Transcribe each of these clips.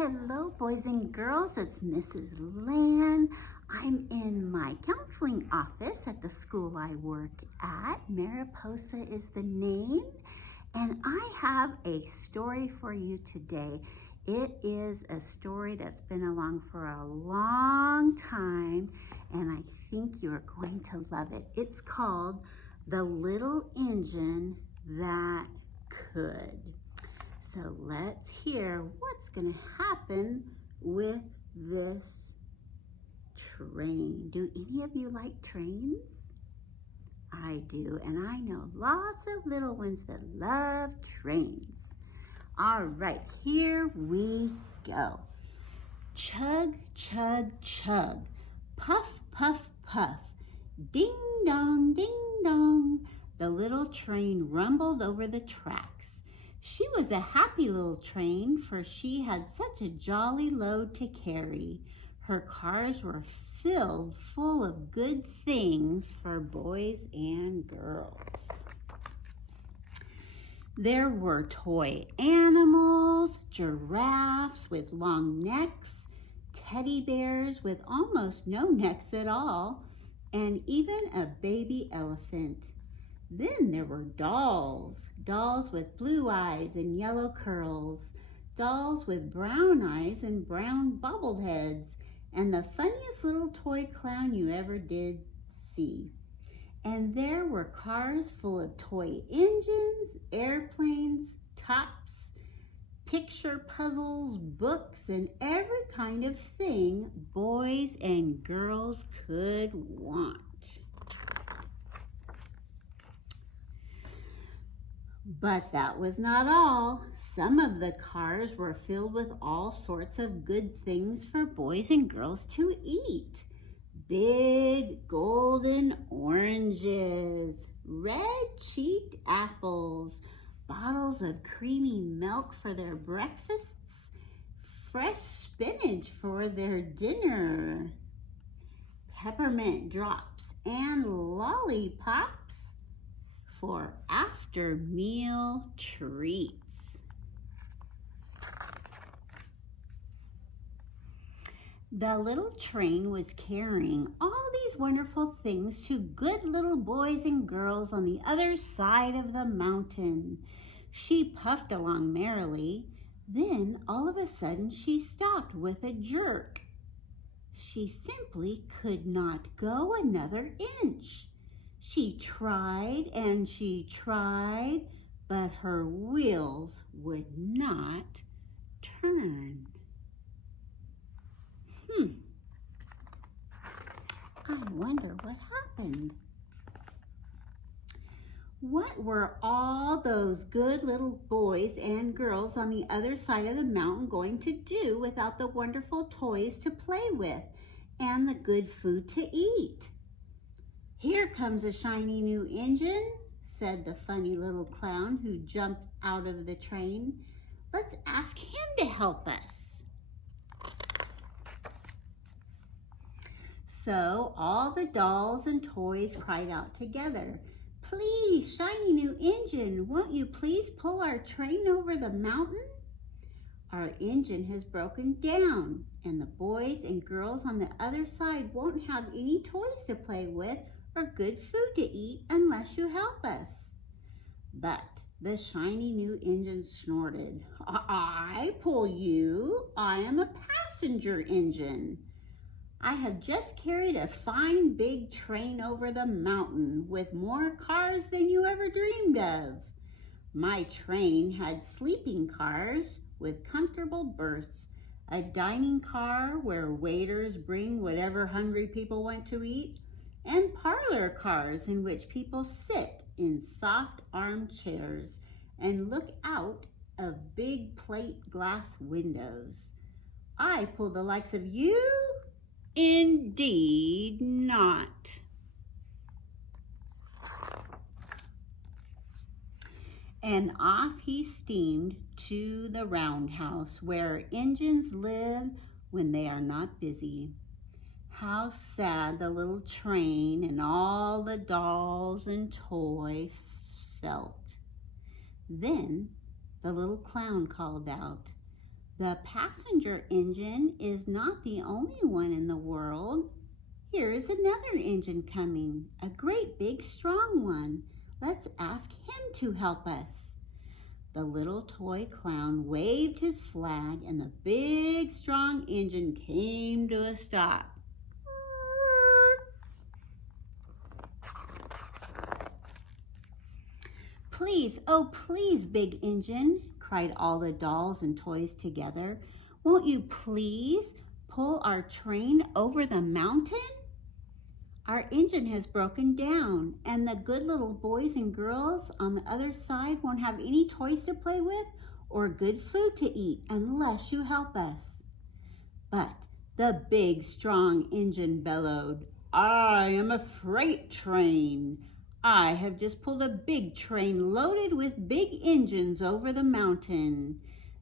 Hello, boys and girls. It's Mrs. Lan. I'm in my counseling office at the school I work at. Mariposa is the name, and I have a story for you today. It is a story that's been along for a long time, and I think you're going to love it. It's called The Little Engine That Could. So let's hear what's going to happen with this train. Do any of you like trains? I do, and I know lots of little ones that love trains. All right, here we go. Chug, chug, chug. Puff, puff, puff. Ding dong, ding dong. The little train rumbled over the tracks. She was a happy little train, for she had such a jolly load to carry. Her cars were filled full of good things for boys and girls. There were toy animals, giraffes with long necks, teddy bears with almost no necks at all, and even a baby elephant. Then there were dolls with blue eyes and yellow curls, dolls with brown eyes and brown bobbled heads, and the funniest little toy clown you ever did see. And there were cars full of toy engines, airplanes, tops, picture puzzles, books, and every kind of thing boys and girls could want. But that was not all. Some of the cars were filled with all sorts of good things for boys and girls to eat. Big golden oranges, red-cheeked apples, bottles of creamy milk for their breakfasts, fresh spinach for their dinner, peppermint drops and lollipops for after meal treats. The little train was carrying all these wonderful things to good little boys and girls on the other side of the mountain. She puffed along merrily. Then all of a sudden she stopped with a jerk. She simply could not go another inch. She tried and she tried, but her wheels would not turn. I wonder what happened. What were all those good little boys and girls on the other side of the mountain going to do without the wonderful toys to play with and the good food to eat? "Here comes a shiny new engine," said the funny little clown who jumped out of the train. "Let's ask him to help us." So all the dolls and toys cried out together, "Please, shiny new engine, won't you please pull our train over the mountain? Our engine has broken down, and the boys and girls on the other side won't have any toys to play with or good food to eat unless you help us." But the shiny new engine snorted, "I pull you. I am a passenger engine. I have just carried a fine big train over the mountain with more cars than you ever dreamed of. My train had sleeping cars with comfortable berths, a dining car where waiters bring whatever hungry people want to eat, and parlor cars in which people sit in soft armchairs and look out of big plate glass windows. I pull the likes of you? Indeed not." And off he steamed to the roundhouse where engines live when they are not busy. How sad the little train and all the dolls and toys felt. Then the little clown called out, The passenger engine is not the only one in the world. Here is another engine coming, a great big strong one. Let's ask him to help us. The little toy clown waved his flag and the big strong engine came to a stop. Please, oh please, big engine, cried all the dolls and toys together. Won't you please pull our train over the mountain? Our engine has broken down, and the good little boys and girls on the other side won't have any toys to play with or good food to eat unless you help us. But the big, strong engine bellowed, I am a freight train. I have just pulled a big train loaded with big engines over the mountain.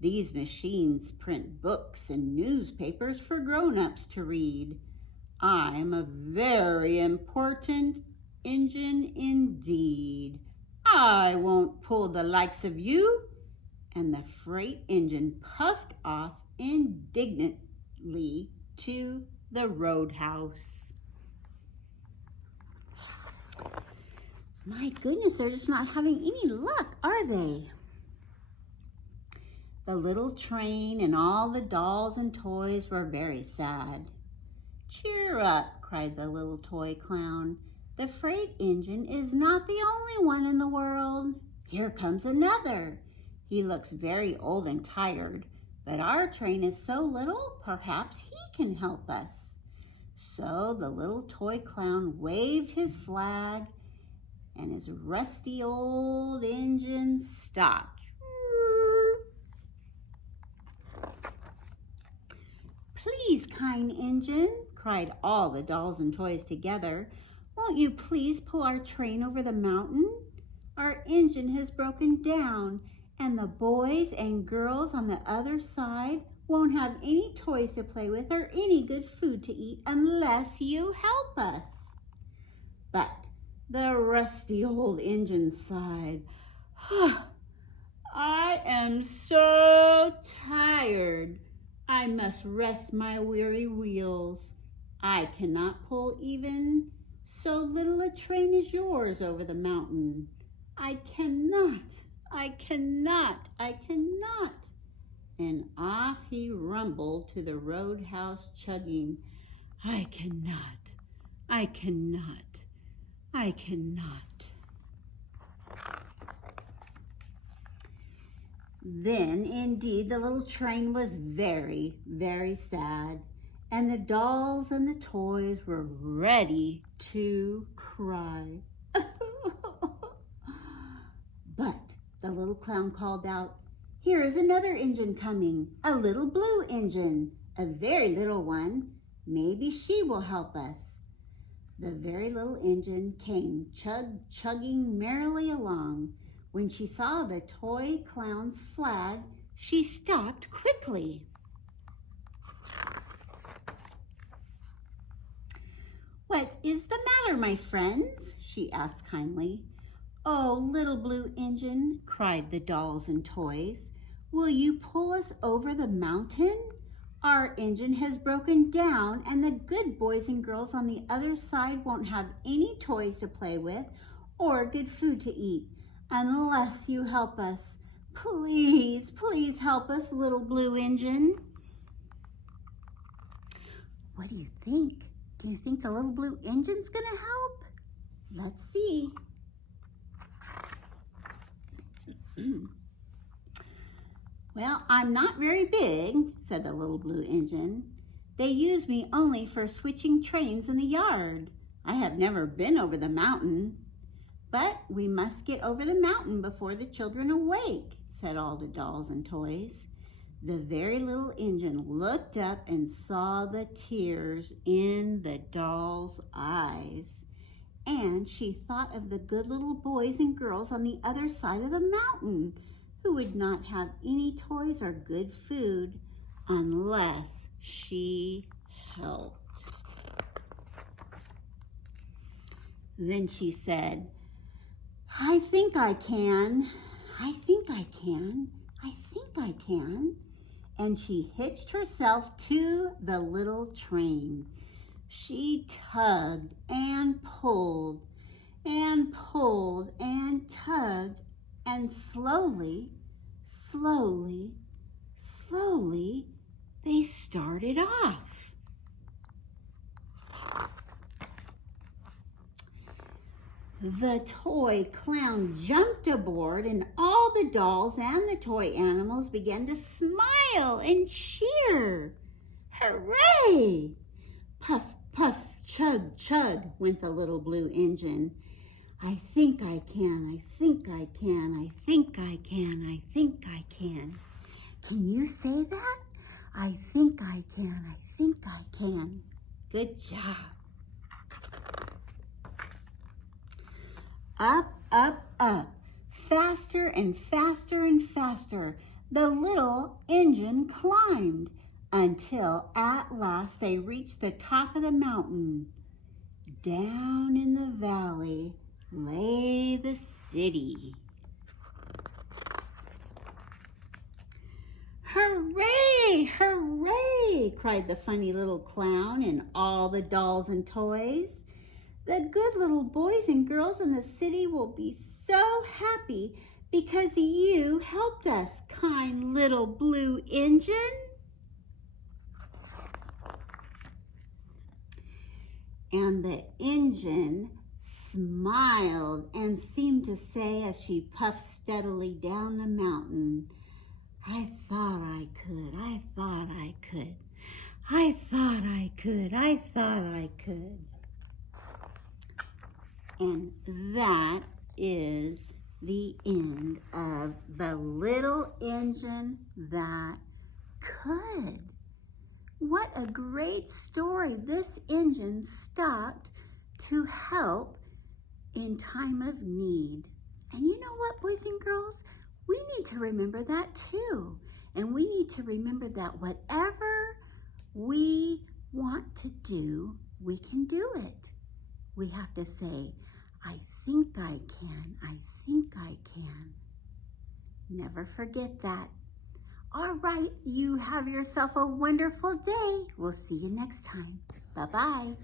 These machines print books and newspapers for grown-ups to read. I'm a very important engine indeed. I won't pull the likes of you. And the freight engine puffed off indignantly to the roadhouse. My goodness, they're just not having any luck, are they? The little train and all the dolls and toys were very sad. Cheer up, cried the little toy clown. The freight engine is not the only one in the world. Here comes another. He looks very old and tired, but our train is so little, perhaps he can help us. So the little toy clown waved his flag, and his rusty old engine stopped. Please, kind engine, cried all the dolls and toys together, won't you please pull our train over the mountain? Our engine has broken down, and the boys and girls on the other side won't have any toys to play with or any good food to eat unless you help us. But the rusty old engine sighed. I am so tired. I must rest my weary wheels. I cannot pull even so little a train as yours over the mountain. I cannot. And off he rumbled to the roadhouse chugging, I cannot. Then, indeed, the little train was very, very sad, and the dolls and the toys were ready to cry. But the little clown called out, here is another engine coming, a little blue engine, a very little one. Maybe she will help us. The very little engine came chugging merrily along. When she saw the toy clown's flag, she stopped quickly. What is the matter, my friends? She asked kindly. Oh, little blue engine, cried the dolls and toys, will you pull us over the mountain? Our engine has broken down, and the good boys and girls on the other side won't have any toys to play with or good food to eat unless you help us. Please, please help us, little blue engine. What do you think? Do you think the little blue engine's gonna help? Let's see. Well, I'm not very big, said the little blue engine. They use me only for switching trains in the yard. I have never been over the mountain. But we must get over the mountain before the children awake, said all the dolls and toys. The very little engine looked up and saw the tears in the doll's eyes. And she thought of the good little boys and girls on the other side of the mountain who would not have any toys or good food unless she helped. Then she said, I think I can. and she hitched herself to the little train. She tugged and pulled and pulled and tugged, and slowly, slowly, slowly, they started off. The toy clown jumped aboard, and all the dolls and the toy animals began to smile and cheer. Hooray! Puff, puff, chug, chug, went the little blue engine. I think I can, I think I can, I think I can, I think I can. Can you say that? I think I can, I think I can. Good job. Up, up, up, faster and faster and faster, the little engine climbed until at last they reached the top of the mountain. Down in the valley lay the city. Hooray, hooray, cried the funny little clown and all the dolls and toys. The good little boys and girls in the city will be so happy because you helped us, kind little blue engine. And the engine smiled and seemed to say as she puffed steadily down the mountain, I thought I could, I thought I could, I thought I could, I thought I could. And that is the end of the little engine that could. What a great story. This engine stopped to help in time of need. And you know what, boys and girls? We need to remember that too. And we need to remember that whatever we want to do, we can do it. We have to say, I think I can, I think I can. Never forget that. All right, you have yourself a wonderful day. We'll see you next time. Bye-bye.